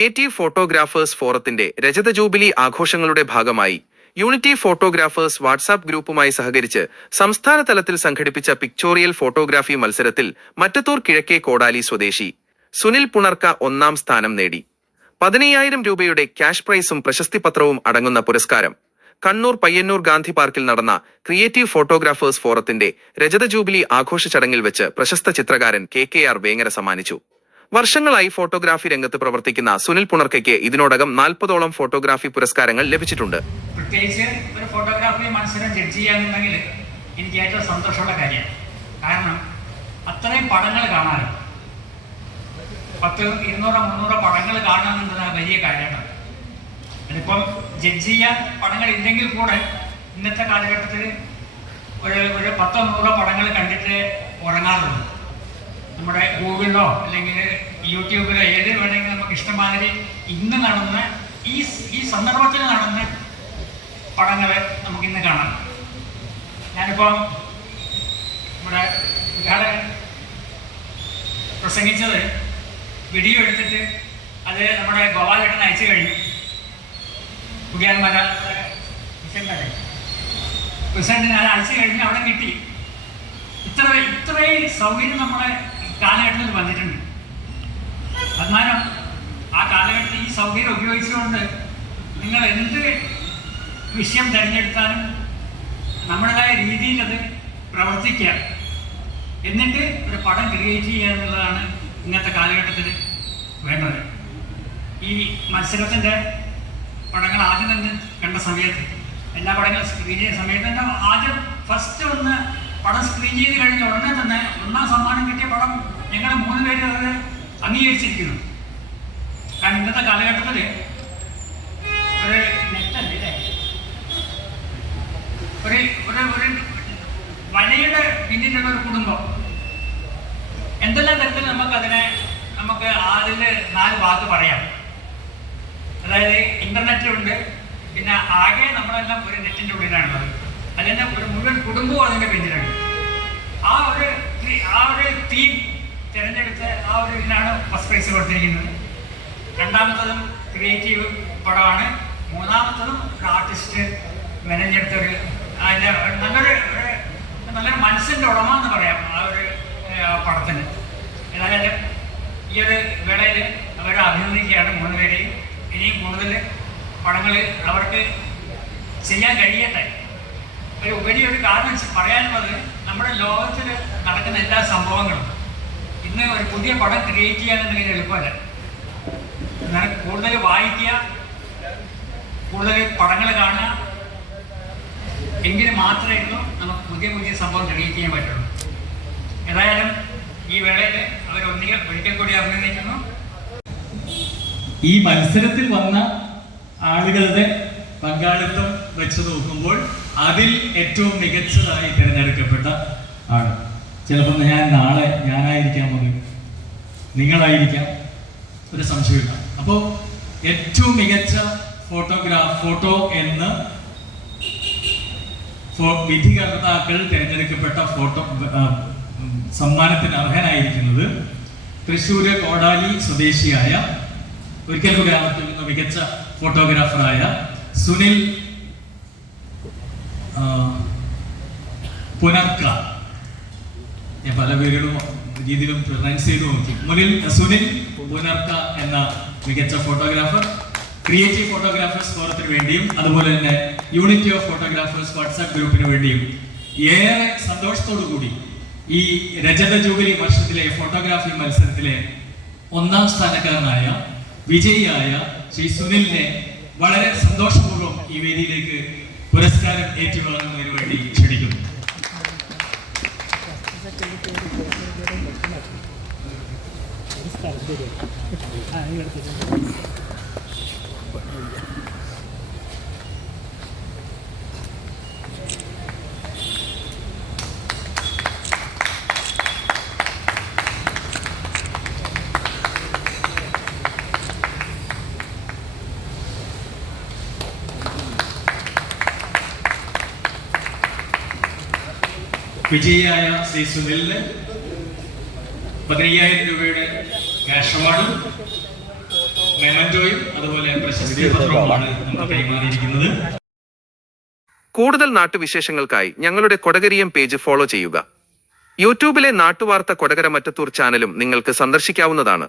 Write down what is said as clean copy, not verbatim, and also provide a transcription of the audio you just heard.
Creative photographers ഫോറത്തിന്റെ രജത jubilee ആഘോഷങ്ങളുടെ ഭാഗമായി യൂണിറ്റി ഫോട്ടോഗ്രാഫേഴ്സ് വാട്സാപ്പ് ഗ്രൂപ്പുമായി സഹകരിച്ച് സംസ്ഥാന തലത്തിൽ സംഘടിപ്പിച്ച പിക്ചോറിയൽ ഫോട്ടോഗ്രാഫി മത്സരത്തിൽ മറ്റത്തൂർ കിഴക്കേ കോടാലി സ്വദേശി സുനിൽ പുണർക്ക ഒന്നാം സ്ഥാനം നേടി. 15,000 രൂപയുടെ ക്യാഷ് പ്രൈസും പ്രശസ്തിപത്രവും അടങ്ങുന്ന പുരസ്കാരം കണ്ണൂർ പയ്യന്നൂർ ഗാന്ധി പാർക്കിൽ നടന്ന ക്രിയേറ്റീവ് ഫോട്ടോഗ്രാഫേഴ്സ് ഫോറത്തിന്റെ രജത ജൂബിലി ആഘോഷ ചടങ്ങിൽ വെച്ച് പ്രശസ്ത ചിത്രകാരൻ KKR വേങ്ങര സമ്മാനിച്ചു. വർഷങ്ങളായി ഫോട്ടോഗ്രാഫി രംഗത്ത് പ്രവർത്തിക്കുന്ന സുനിൽ പുണർക്കയ്ക്ക് ഇതിനോടകം 40ഓളം ഫോട്ടോഗ്രാഫി പുരസ്കാരങ്ങൾ ലഭിച്ചിട്ടുണ്ട്. പ്രത്യേകിച്ച് ഒരു ഫോട്ടോഗ്രാഫി മത്സരം ജഡ്ജ് ചെയ്യാന്നുണ്ടെങ്കിൽ എനിക്ക് ഏറ്റവും സന്തോഷമുള്ള കാര്യമാണ്. കാരണം അത്രയും പടങ്ങൾ കാണാനും 10, 200, 300 പടങ്ങൾ കാണാമെന്നത് വലിയ കാര്യമാണ്. അതിപ്പം ജഡ്ജ് ചെയ്യാൻ പടങ്ങൾ ഇല്ലെങ്കിൽ കൂടെ ഇന്നത്തെ കാലഘട്ടത്തിൽ ഒരു 10, 100 പടങ്ങൾ കണ്ടിട്ട് ഉറങ്ങാറുള്ളൂ. നമ്മുടെ ഗൂഗിളിലോ അല്ലെങ്കിൽ യൂട്യൂബിലോ ഏതിൽ വേണമെങ്കിൽ നമുക്ക് ഇഷ്ടമാതിരി ഇന്ന് നടന്ന ഈ സന്ദർഭത്തിൽ നടന്ന പടങ്ങൾ നമുക്കിന്ന് കാണാം. ഞാനിപ്പോൾ നമ്മുടെ ഉദ്ഘാടകൻ പ്രസംഗിച്ചത് വീഡിയോ എടുത്തിട്ട് അത് നമ്മുടെ ഗോപാലേട്ടൻ അയച്ചു കഴിഞ്ഞു. കുടിയാൻമല പ്രസിഡന്റിന് അത് അയച്ചു കഴിഞ്ഞ് അവിടെ കിട്ടി. ഇത്രയും സൗകര്യം നമ്മുടെ കാലഘട്ടത്തിൽ വന്നിട്ടുണ്ട്. എന്നാലും ആ കാലഘട്ടത്തിൽ ഈ സൗകര്യം ഉപയോഗിച്ചുകൊണ്ട് നിങ്ങൾ എന്ത് വിഷയം തിരഞ്ഞെടുത്താലും നമ്മുടേതായ രീതിയിൽ അത് പ്രവർത്തിക്കുക, എന്നിട്ട് ഒരു പടം ക്രിയേറ്റ് ചെയ്യുക എന്നുള്ളതാണ് ഇന്നത്തെ കാലഘട്ടത്തിൽ വേണ്ടത്. ഈ മത്സരത്തിൻ്റെ പടങ്ങൾ ആദ്യം തന്നെ കണ്ട സമയത്ത് എല്ലാ പടങ്ങളും സ്ക്രീൻ ചെയ്യുന്ന സമയത്ത് തന്നെ ആദ്യം ഫസ്റ്റ് ഒന്ന് പടം സ്ക്രീൻ ചെയ്ത് കഴിഞ്ഞ ഉടനെ തന്നെ ഒന്നാം സമ്മാനം കിട്ടിയ പടം ഞങ്ങൾ 3 പേര് അത് അംഗീകരിച്ചിരിക്കുന്നു. കാരണം ഇന്നത്തെ കാലഘട്ടത്തിൽ ഒരു നെറ്റല്ലേ ഒരു വലയുടെ പിന്നിലുള്ള ഒരു കുടുംബം, എന്തെല്ലാം തരത്തിൽ നമുക്ക് അതിൽ 4 വാക്ക് പറയാം. അതായത് ഇന്റർനെറ്റ് ഉണ്ട്, പിന്നെ ആകെ നമ്മളെല്ലാം ഒരു നെറ്റിൻ്റെ ഉള്ളിലാണുള്ളത്. അതിൻ്റെ ഒരു മുഴുവൻ കുടുംബവും അതിൻ്റെ പിന്നിലുണ്ട്. ആ ഒരു തീം തിരഞ്ഞെടുത്ത് ആ ഒരു ഇതിനാണ് ഫസ്റ്റ് പ്രൈസ് കൊടുത്തിരിക്കുന്നത്. രണ്ടാമത്തതും ക്രിയേറ്റീവ് പടമാണ്. മൂന്നാമത്തതും ഒരു ആർട്ടിസ്റ്റ് മെനഞ്ഞെടുത്തൊരു അതിൻ്റെ നല്ലൊരു മനസ്സിൻ്റെ ഉടമ എന്ന് പറയാം ആ ഒരു പടത്തിന്. ഏതായാലും ഈ ഒരു വേളയിൽ അവരെ അഭിനന്ദിക്കുകയാണ് 3 പേരെയും. ഇനിയും കൂടുതൽ പടങ്ങൾ അവർക്ക് ചെയ്യാൻ കഴിയട്ടെ. ഒരു കാരണം പറയാനുള്ളത്, നമ്മുടെ ലോകത്തിൽ നടക്കുന്ന എല്ലാ സംഭവങ്ങളും ഇന്ന് ഒരു പുതിയ പടം ക്രിയേറ്റ് ചെയ്യാന്നുണ്ടെങ്കിൽ എളുപ്പമല്ല. കൂടുതൽ വായിക്കുക, കൂടുതൽ പടങ്ങൾ കാണുക, എങ്കിലും മാത്രമേ നമുക്ക് പുതിയ സംഭവം ക്രിയേറ്റ് ചെയ്യാൻ പറ്റുള്ളൂ. ഏതായാലും ഈ വേളയിൽ അവർ ഒരിക്കൽ കൂടി അഭിനന്ദിക്കുന്നു. ഈ മത്സരത്തിൽ വന്ന ആളുകളുടെ പങ്കാളിത്തം വെച്ച് നോക്കുമ്പോൾ അതിൽ ഏറ്റവും മികച്ചതായി തിരഞ്ഞെടുക്കപ്പെട്ട ആണ്. ചിലപ്പോൾ നാളെ ഞാനായിരിക്കാം, നിങ്ങളായിരിക്കാം, ഒരു സംശയമില്ല. അപ്പോൾ ഏറ്റവും മികച്ച ഫോട്ടോ എന്ന് വിധികർത്താക്കൾ തിരഞ്ഞെടുക്കപ്പെട്ട സമ്മാനത്തിന് അർഹനായിരിക്കുന്നത് തൃശ്ശൂര് കോടാലി സ്വദേശിയായ ഒരിക്കൽ ഗ്രാമത്തിൽ നിന്ന് മികച്ച ഫോട്ടോഗ്രാഫറായ സുനിൽ പുനർക്ക. ഞാൻ പല പേരുകളും രീതിയിലും പ്രൊനൗൺസ് ചെയ്ത് നോക്കി. സുനിൽ പുനർക്ക എന്ന മികച്ച ഫോട്ടോഗ്രാഫർ ക്രിയേറ്റീവ് ഫോട്ടോഗ്രാഫേഴ്സ് ഫോറത്തിന് വേണ്ടിയും അതുപോലെ തന്നെ യൂണിറ്റി ഓഫ് ഫോട്ടോഗ്രാഫേഴ്സ് വാട്സാപ്പ് ഗ്രൂപ്പിന് വേണ്ടിയും ഏറെ സന്തോഷത്തോടു കൂടി ഈ രജത ജൂബിലി വർഷത്തിലെ ഫോട്ടോഗ്രാഫി മത്സരത്തിലെ 1ാം സ്ഥാനക്കാരനായ വിജയിയായ ശ്രീ സുനിലിനെ വളരെ സന്തോഷപൂർവ്വം ഈ വേദിയിലേക്ക് പുരസ്കാരം ഏറ്റുവാങ്ങുന്നതിന് വേണ്ടി ക്ഷണിക്കുന്നു. വിജയിയായ ശ്രീ സുനിലിന് 15,000 രൂപയുടെ ക്യാഷ് അവാർഡും മെമന്റോയും അതുപോലെ പ്രശസ്തി പത്രവുമാണ് നമുക്ക് കൈമാറിയിരിക്കുന്നത്. കൂടുതൽ നാട്ടുവിശേഷങ്ങൾക്കായി ഞങ്ങളുടെ കൊടകരിയം പേജ് ഫോളോ ചെയ്യുക. യൂട്യൂബിലെ നാട്ടുവാർത്ത കൊടകര മറ്റത്തൂർ ചാനലും നിങ്ങൾക്ക് സന്ദർശിക്കാവുന്നതാണ്.